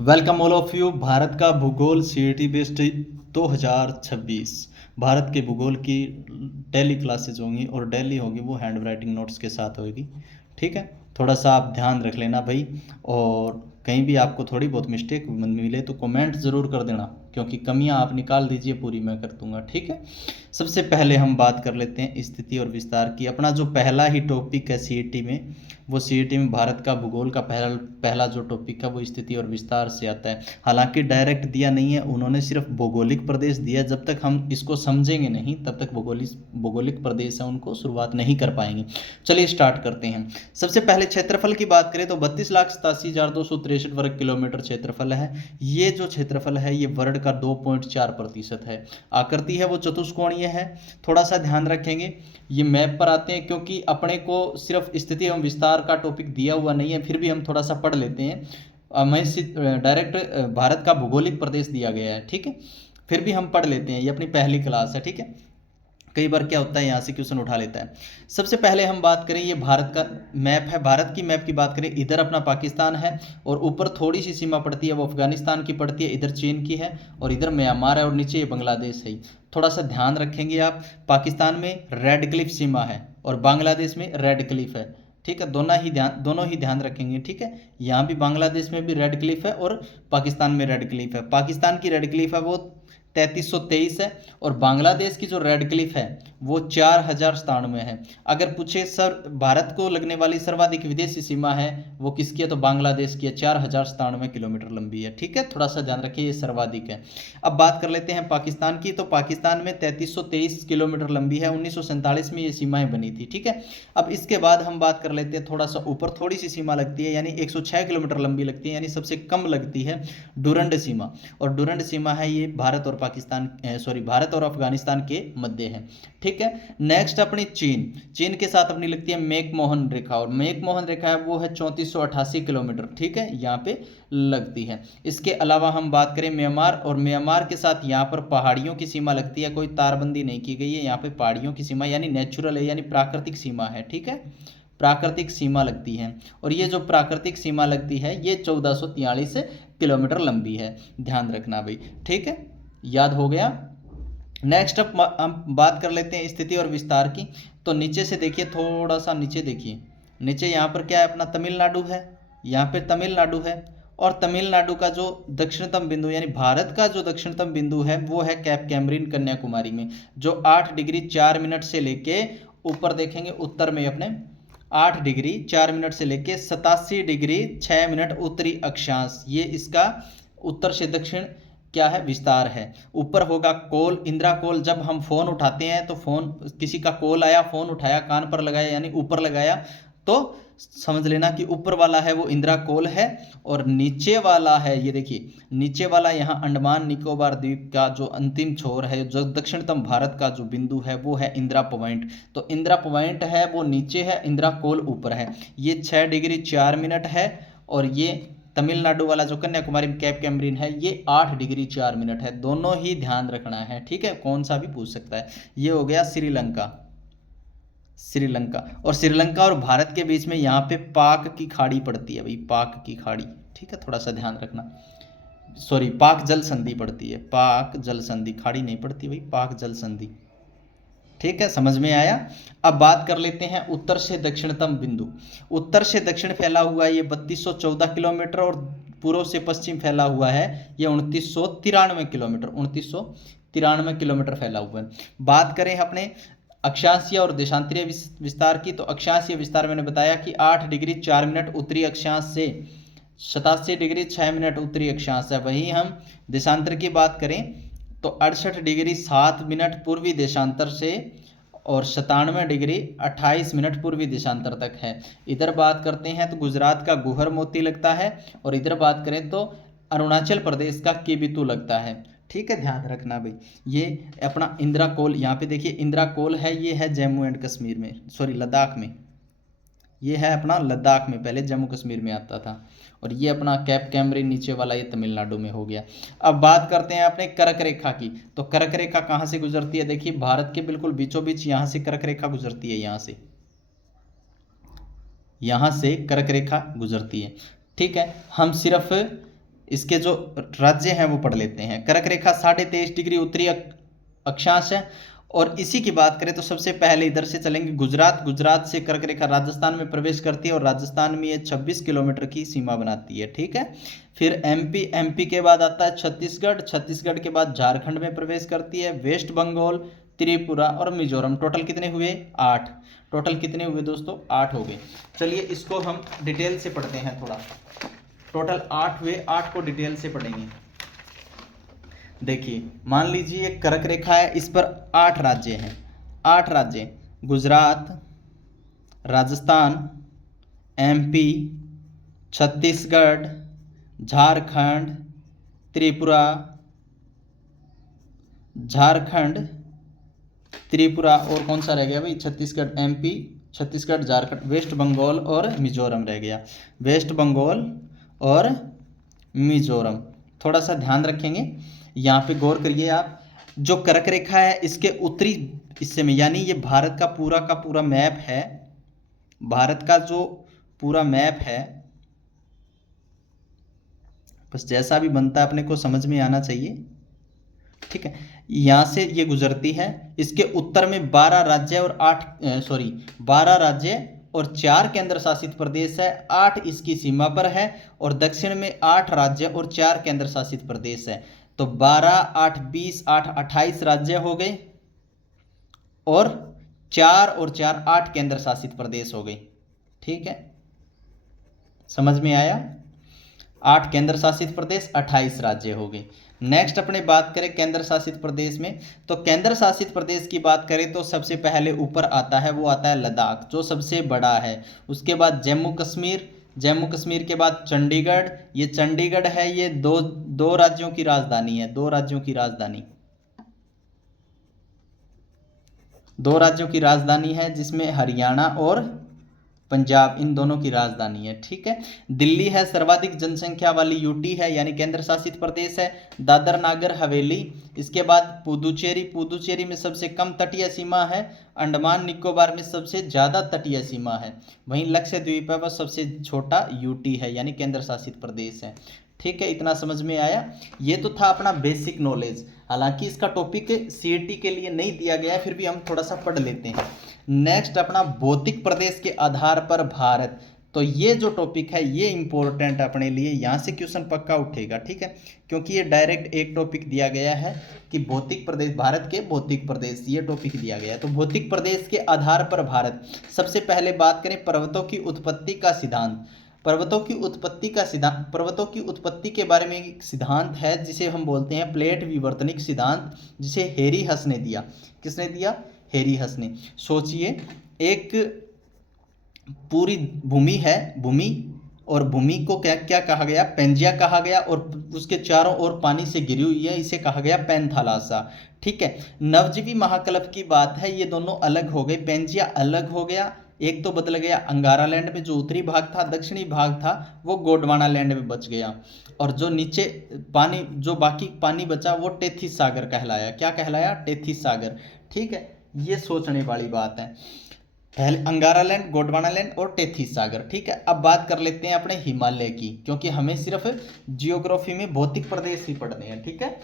Welcome all of you. Bharat का भूगोल CET based 2026 Bharat के भूगोल की डेली क्लासेज होंगी और डेली होगी वो हैंड राइटिंग नोट्स के साथ होगी। ठीक है, थोड़ा सा आप ध्यान रख लेना भाई। और कहीं भी आपको थोड़ी बहुत मिस्टेक मिले तो कमेंट ज़रूर कर देना, क्योंकि कमियां आप निकाल दीजिए, पूरी मैं कर दूंगा। ठीक है, सबसे पहले हम बात कर लेते हैं स्थिति और विस्तार की। अपना जो पहला ही टॉपिक है सीईटी में, वो सीईटी में भारत का भूगोल का पहला पहला जो टॉपिक है वो स्थिति और विस्तार से आता है। हालांकि डायरेक्ट दिया नहीं है उन्होंने, सिर्फ भौगोलिक प्रदेश दिया। जब तक हम इसको समझेंगे नहीं तब तक भौगोलिक प्रदेश है उनको शुरुआत नहीं कर पाएंगे। चलिए स्टार्ट करते हैं। सबसे पहले क्षेत्रफल की बात करें तो 32,87,263 वर्ग किलोमीटर क्षेत्रफल है। ये जो क्षेत्रफल है ये वर्ल्ड का 2.4% है। आकृति है वो चतुष्कोणीय है। थोड़ा सा ध्यान रखेंगे, ये मैप पर आते हैं क्योंकि अपने को सिर्फ स्थिति एवं विस्तार का टॉपिक दिया हुआ नहीं है, फिर भी हम थोड़ा सा पढ़ लेते हैं। मैं डायरेक्ट भारत का भौगोलिक प्रदेश दिया गया है, ठीक है, फिर भी हम पढ़ लेते हैं, ये अपनी पहली क्लास है। ठीक है, कई बार क्या होता है यहाँ से क्वेश्चन उठा लेता है। सबसे पहले हम बात करें, ये भारत का मैप है। भारत की मैप की बात करें, इधर अपना पाकिस्तान है और ऊपर थोड़ी सी सीमा पड़ती है वो अफगानिस्तान की पड़ती है, इधर चीन की है और इधर म्यांमार है और नीचे ये बांग्लादेश है। थोड़ा सा ध्यान रखेंगे आप, पाकिस्तान में रेड क्लिफ सीमा है और बांग्लादेश में रेड क्लिफ है। ठीक है, दोनों ही ध्यान रखेंगे। ठीक है, यहाँ भी बांग्लादेश में भी रेड क्लिफ है और पाकिस्तान में रेड क्लिफ है। पाकिस्तान की रेड क्लिफ है वो 3323 है और बांग्लादेश की जो रेड क्लिफ है वो 4097 है। अगर पूछे सर भारत को लगने वाली सर्वाधिक विदेशी सीमा है वो किसकी है, तो बांग्लादेश की है, 4097 किलोमीटर लंबी है। ठीक है, थोड़ा सा ध्यान रखिए ये सर्वाधिक है। अब बात कर लेते हैं पाकिस्तान की, तो पाकिस्तान में 3323 किलोमीटर लंबी है, 1947 में ये सीमाएं बनी थी। ठीक है, अब इसके बाद हम बात कर लेते हैं, थोड़ा सा ऊपर थोड़ी सी सीमा लगती है, यानी 106 किलोमीटर लंबी लगती है, यानी सबसे कम लगती है डुरंड सीमा। और डुरंड सीमा है ये भारत और भारत और अफगानिस्तान के मध्य है। ठीक है, नेक्स्ट अपनी चीन के साथ अपनी लगती है मैकमोहन रेखा, और मैकमोहन रेखा है वो है 3488 किलोमीटर। ठीक है, यहाँ पे लगती है। इसके अलावा हम बात करें म्यांमार, और म्यांमार के साथ यहाँ पर पहाड़ियों की सीमा लगती है, कोई तारबंदी नहीं की गई है, यहाँ पे पहाड़ियों की सीमा यानी नेचुरल है, यानी प्राकृतिक सीमा है। ठीक है, प्राकृतिक सीमा लगती है और ये जो प्राकृतिक सीमा लगती है ये 1443 किलोमीटर लंबी है। ध्यान रखना भाई, ठीक है, याद हो गया। नेक्स्ट अब हम बात कर लेते हैं स्थिति और विस्तार की। तो नीचे से देखिए, थोड़ा सा नीचे देखिए, नीचे यहाँ पर क्या है, अपना तमिलनाडु है, यहाँ पे तमिलनाडु है। और तमिलनाडु का जो दक्षिणतम बिंदु यानी भारत का जो दक्षिणतम बिंदु है वो है कैप कैमरिन कन्याकुमारी में, जो 8 डिग्री 4 मिनट से लेके ऊपर देखेंगे उत्तर में अपने 8 डिग्री 4 मिनट से लेके 87 डिग्री 6 मिनट उत्तरी अक्षांश, ये इसका उत्तर से दक्षिण क्या है, विस्तार है। ऊपर होगा कोल, इंदिरा कोल। जब हम फोन उठाते हैं तो फोन, किसी का कॉल आया, फोन उठाया, कान पर लगाया यानी ऊपर लगाया, तो समझ लेना कि ऊपर वाला है वो इंदिरा कोल है। और नीचे वाला है, ये देखिए नीचे वाला, यहाँ अंडमान निकोबार द्वीप का जो अंतिम छोर है, जो दक्षिणतम भारत का जो बिंदु है वो है इंदिरा पॉइंट। तो इंदिरा पॉइंट है वो नीचे है, इंदिरा कोल ऊपर है। ये 6 डिग्री 4 मिनट है और ये तमिलनाडु वाला जो कन्याकुमारी कैप कैमरिन है ये 8 डिग्री 4 मिनट है। दोनों ही ध्यान रखना है, ठीक है, कौन सा भी पूछ सकता है। ये हो गया श्रीलंका। और श्रीलंका और भारत के बीच में यहाँ पे पाक की खाड़ी पड़ती है भाई, पाक की खाड़ी। ठीक है, थोड़ा सा ध्यान रखना, सॉरी पाक जल संधि पड़ती है, पाक जल संधि, खाड़ी नहीं पड़ती भाई, पाक जल संधि। ठीक है, समझ में आया। अब बात कर लेते हैं उत्तर से दक्षिणतम बिंदु। उत्तर से दक्षिण फैला हुआ है ये 3214 किलोमीटर और पूर्व से पश्चिम फैला हुआ है ये 2993 किलोमीटर, 2993 किलोमीटर फैला हुआ है। बात करें अपने अक्षांशीय और देशांतरीय विस्तार की, तो अक्षांशीय विस्तार मैंने बताया कि 8 डिग्री 4 मिनट उत्तरी अक्षांश से 87 डिग्री 6 मिनट उत्तरी अक्षांश है। वहीं हम देशांतर की बात करें तो 68 डिग्री 7 मिनट पूर्वी देशांतर से और 97 डिग्री 28 मिनट पूर्वी देशांतर तक है। इधर बात करते हैं तो गुजरात का गुहर मोती लगता है और इधर बात करें तो अरुणाचल प्रदेश का केबितू लगता है। ठीक है, ध्यान रखना भाई। ये अपना इंदिरा कोल, यहाँ पे देखिए इंदिरा कोल है, ये है जम्मू एंड कश्मीर में, सॉरी लद्दाख में, ये है अपना लद्दाख में, पहले जम्मू कश्मीर में आता था। और ये अपना कैप कैमरिन नीचे वाला ये तमिलनाडु में हो गया। अब बात करते हैं अपने कर्क रेखा की, तो कर्क रेखा कहाँ से गुजरती है, देखिए भारत के बिल्कुल बीचों बीच यहाँ से कर्क रेखा गुजरती है, यहाँ से कर्क रेखा गुजरती है। ठीक है, हम सिर्फ इसके जो राज्य हैं वो पढ़ लेते हैं। कर्क रेखा 23.5 डिग्री उत्तरी अक्षांश है। और इसी की बात करें तो सबसे पहले इधर से चलेंगे गुजरात। गुजरात से कर्क रेखा राजस्थान में प्रवेश करती है और राजस्थान में ये 26 किलोमीटर की सीमा बनाती है, ठीक है। फिर एमपी, एमपी के बाद आता है छत्तीसगढ़, छत्तीसगढ़ के बाद झारखंड में प्रवेश करती है, वेस्ट बंगाल, त्रिपुरा और मिजोरम। टोटल कितने हुए? 8। टोटल कितने हुए दोस्तों? 8 हो गए। चलिए इसको हम डिटेल से पढ़ते हैं थोड़ा। टोटल 8 हुए, 8 को डिटेल से पढ़ेंगे। देखिए मान लीजिए एक कर्क रेखा है, इस पर 8 राज्य हैं। 8 राज्य गुजरात, राजस्थान, एमपी, छत्तीसगढ़, झारखंड, त्रिपुरा, और कौन सा रह गया भाई? छत्तीसगढ़, एमपी, छत्तीसगढ़, झारखंड, वेस्ट बंगाल और मिजोरम रह गया। वेस्ट बंगाल और मिजोरम थोड़ा सा ध्यान रखेंगे, यहाँ पे गौर करिए आप। जो कर्क रेखा है इसके उत्तरी हिस्से में, यानी ये भारत का पूरा मैप है, भारत का जो पूरा मैप है, बस जैसा भी बनता है अपने को समझ में आना चाहिए, ठीक है। यहाँ से ये गुजरती है, इसके उत्तर में 12 राज्य और 12 राज्य और 4 केंद्र शासित प्रदेश है। 8 इसकी सीमा पर है और दक्षिण में 8 राज्य और 4 केंद्र शासित प्रदेश है। तो 12, 8, 20, 8, 28 राज्य हो गए और 4 और 4 8 केंद्र शासित प्रदेश हो गए, ठीक है। समझ में आया? 8 केंद्र शासित प्रदेश, 28 राज्य हो गए। नेक्स्ट अपने बात करें केंद्र शासित प्रदेश में, तो केंद्र शासित प्रदेश की बात करें तो सबसे पहले ऊपर आता है, वो आता है लद्दाख, जो सबसे बड़ा है। उसके बाद जम्मू कश्मीर, जम्मू कश्मीर के बाद चंडीगढ़, ये चंडीगढ़ है, ये दो राज्यों की राजधानी है, 2 राज्यों की राजधानी, 2 राज्यों की राजधानी है, जिसमें हरियाणा और पंजाब, इन दोनों की राजधानी है, ठीक है। दिल्ली है, सर्वाधिक जनसंख्या वाली यूटी है, यानी केंद्र शासित प्रदेश है। दादर नागर हवेली, इसके बाद पुदुचेरी, पुदुचेरी में सबसे कम तटीय सीमा है। अंडमान निकोबार में सबसे ज़्यादा तटीय सीमा है। वहीं लक्षद्वीप है वह सबसे छोटा यूटी है, यानी केंद्र शासित प्रदेश है, ठीक है। इतना समझ में आया? ये तो था अपना बेसिक नॉलेज, हालांकि इसका टॉपिक सीईटी के लिए नहीं दिया गया है, फिर भी हम थोड़ा सा पढ़ लेते हैं। नेक्स्ट अपना भौतिक प्रदेश के आधार पर भारत, तो ये जो टॉपिक है ये इंपॉर्टेंट अपने लिए, यहाँ से क्वेश्चन पक्का उठेगा, ठीक है, क्योंकि ये डायरेक्ट एक टॉपिक दिया गया है कि भौतिक प्रदेश, भारत के भौतिक प्रदेश, ये टॉपिक दिया गया है। तो भौतिक प्रदेश के आधार पर भारत, सबसे पहले बात करें पर्वतों की उत्पत्ति का सिद्धांत। पर्वतों की उत्पत्ति के बारे में एक सिद्धांत है जिसे हम बोलते हैं प्लेट विवर्तनिक सिद्धांत, जिसे हेरी हस ने दिया। किसने दिया? हेरी हस ने। सोचिए एक पूरी भूमि है, भूमि, और भूमि को क्या क्या कहा गया? पेंजिया कहा गया, और उसके चारों ओर पानी से घिरी हुई है, इसे कहा गया पैंथालासा, ठीक है। नवजीवी महाकल्प की बात है, ये दोनों अलग हो गए, पेंजिया अलग हो गया, एक तो बदल गया अंगारा लैंड में, जो उत्तरी भाग था, दक्षिणी भाग था वो गोंडवाना लैंड में बच गया, और जो नीचे पानी, जो बाकी पानी बचा वो टेथिस सागर कहलाया। क्या कहलाया? टेथिस सागर, ठीक है। ये सोचने वाली बात है, पहले अंगारा लैंड, गोंडवाना लैंड और टेथिस सागर, ठीक है। अब बात कर लेते हैं अपने हिमालय की, क्योंकि हमें सिर्फ जियोग्राफी में भौतिक प्रदेश ही पढ़ने हैं, ठीक है।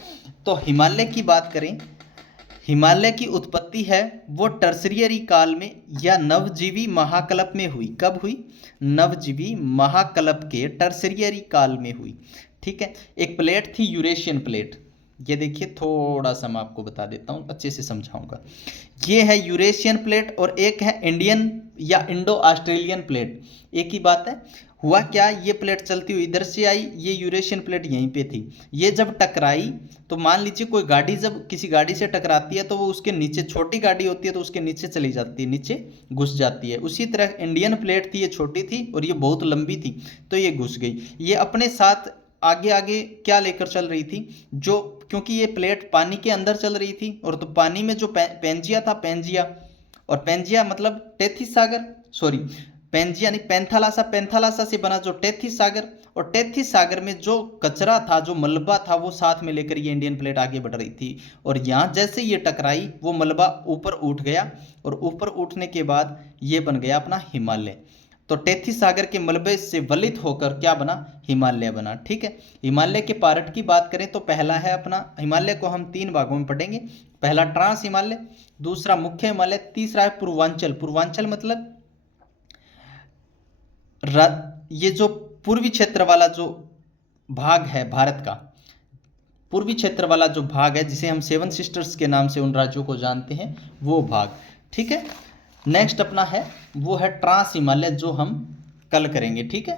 तो हिमालय की बात करें, हिमालय की उत्पत्ति है वो टर्सरियरी काल में या नवजीवी महाकल्प में हुई। कब हुई? नवजीवी महाकल्प के टर्सरियरी काल में हुई, ठीक है। एक प्लेट थी यूरेशियन प्लेट, ये देखिए थोड़ा सा मैं आपको बता देता हूँ, अच्छे से समझाऊंगा। ये है यूरेशियन प्लेट और एक है इंडियन या इंडो ऑस्ट्रेलियन प्लेट, एक ही बात है। हुआ क्या, ये प्लेट चलती हुई इधर से आई, ये यूरेशियन प्लेट यहीं पे थी, ये जब टकराई तो मान लीजिए कोई गाड़ी जब किसी गाड़ी से टकराती है तो वो उसके नीचे, छोटी गाड़ी होती है तो उसके नीचे चली जाती है, नीचे घुस जाती है। उसी तरह इंडियन प्लेट थी, ये छोटी थी और ये बहुत लंबी थी तो ये घुस गई। ये अपने साथ आगे आगे क्या लेकर चल रही थी, जो, क्योंकि ये प्लेट पानी के अंदर चल रही थी, और तो पानी में जो पेंजिया था, पेंजिया, और पेंजिया मतलब टेथिस सागर, सॉरी पेंजिया नहीं, पैंथालासा, पैंथालासा से बना जो टेथिस सागर, और टेथिस सागर में जो कचरा था, जो मलबा था, वो साथ में लेकर ये इंडियन प्लेट आगे बढ़ रही थी, और यहाँ जैसे ये टकराई वो मलबा ऊपर उठ गया, और ऊपर उठने के बाद ये बन गया अपना हिमालय। तो टेथिस सागर के मलबे से वलित होकर क्या बना, हिमालय बना। ठीक है, हिमालय के पार्ट की बात करें तो पहला है अपना हिमालय को हम 3 भागों में पढ़ेंगे। पहला ट्रांस हिमालय, दूसरा मुख्य हिमालय, तीसरा है पूर्वांचल। पूर्वांचल मतलब ये जो पूर्वी क्षेत्र वाला जो भाग है भारत का, पूर्वी क्षेत्र वाला जो भाग है जिसे हम 7 सिस्टर्स के नाम से उन राज्यों को जानते हैं, वो भाग। ठीक है, नेक्स्ट अपना है वो है ट्रांस हिमालय, जो हम कल करेंगे। ठीक है,